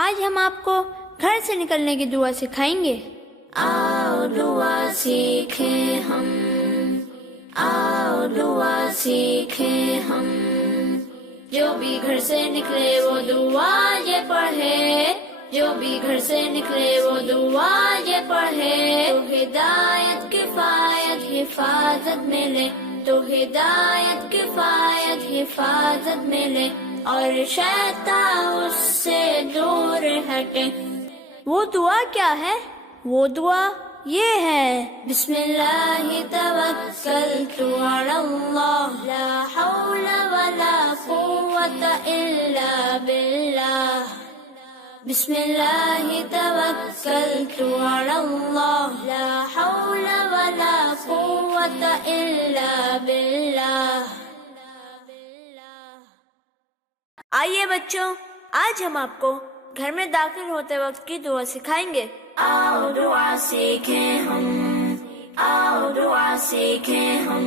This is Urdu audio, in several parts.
آج ہم آپ کو گھر سے نکلنے کی دعا سکھائیں گے۔ آؤ دعا سیکھیں ہم، آؤ دعا سیکھیں ہم، جو بھی گھر سے نکلے وہ دعا یہ پڑھے، جو بھی گھر سے نکلے وہ دعا یہ پڑھے، تو ہدایت کفایت حفاظت ملے، تو ہدایت کفایت حفاظت ملے، اور شیطان اس سے دور ہٹے۔ وہ دعا کیا ہے؟ وہ دعا یہ ہے، بسم اللہ توکلت علی اللہ، لا حول ولا قوت الا باللہ، بسم اللہ توکلت علی اللہ، لا حول ولا قوت الا باللہ۔ آئیے بچوں، آج ہم آپ کو گھر میں داخل ہوتے وقت کی دعا سکھائیں گے۔ آؤ دعا سیکھیں ہم، آؤ دعا سیکھیں ہم،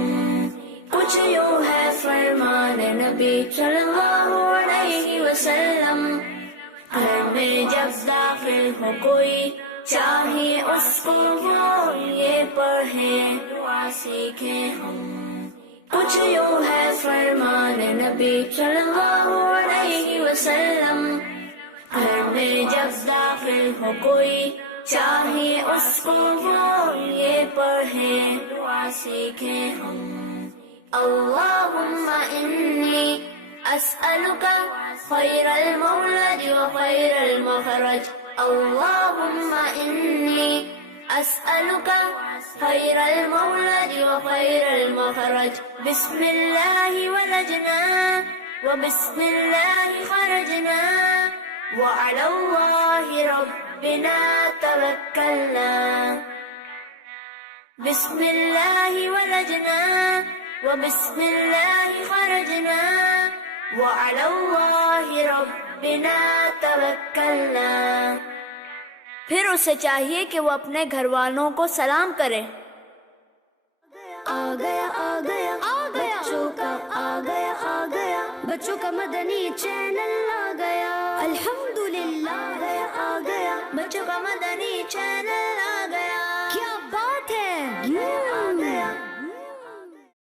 کچھ یوں ہے فرمان نبی صلی اللہ علیہ وسلم، گھر میں جب داخل ہو کوئی چاہے اس کو وہ یہ پڑھے، دعا سیکھیں ہم، کچھ یوں ہے فرمان نبی صلی اللہ علیہ وسلم، گھر میں جب داخل ہو کوئی چاہے اس کو وہ یہ پڑھے، دعا سیکھیں ہم۔ اللہم انی اسألک خیر المولد و خیر المخرج، اللہم انی اسألک خیر المولد و خیر المخرج، بسم اللہ ولجنا و بسم اللہ خرجنا وعلی اللہ ربنا توکلنا، بسم اللہ ولجنا و بسم اللہ خرجنا وعلی اللہ ربنا توکلنا۔ پھر اسے چاہیے کہ وہ اپنے گھر والوں کو سلام کرے۔ آ گیا آ گیا آ گیا بچوں کا، آ گیا آ گیا بچوں کا مدنی چینل آ گیا، الحمدللہ آ گیا بچوں کا مدنی چینل